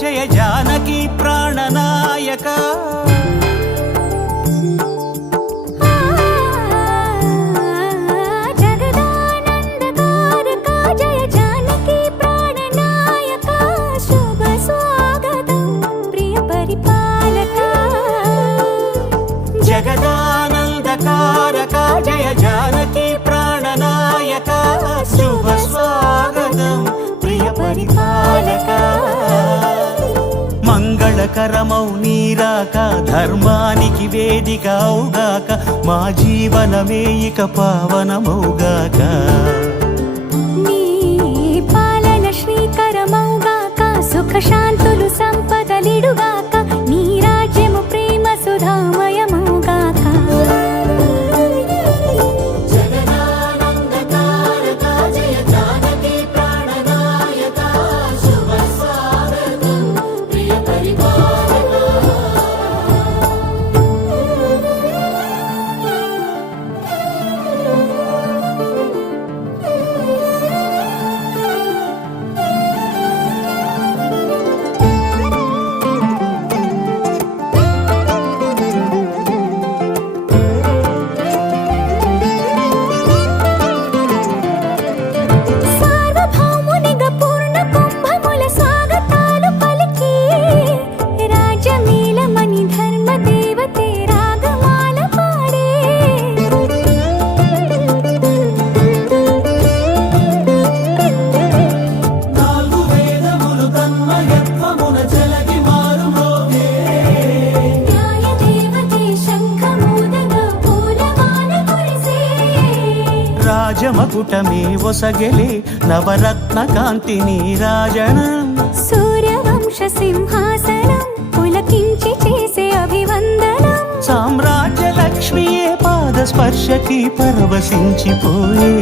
జయ జానకి ప్రాణనాయక జగదానందకారక జయ జానకి ప్రాణనాయక శుభ స్వాగతం ప్రియ పరిపాలక జగదానందకారక జయ జానకి ప్రాణనాయక శుభ స్వాగతం ప్రియ పరిపాలక మంగళకరమౌ నీరాక ధర్మానికి వేదిక అవుగాక మా జీవనమే ఇక పావనమౌగాక నీ పాలన శ్రీకరమౌగాక సుఖ శాంతులు సంపదలిడుగాక నీ రాజ్యము ప్రేమ సుధామయమౌగాక రాజమకుటమే ఒసగెలే నవరత్న కాంతి నీరాజనం సూర్యవంశ సింహాసనం పులకించి చేసే అభివందనం సామ్రాజ్య లక్ష్మియే పాద స్పర్శకి పరవశించిపోయే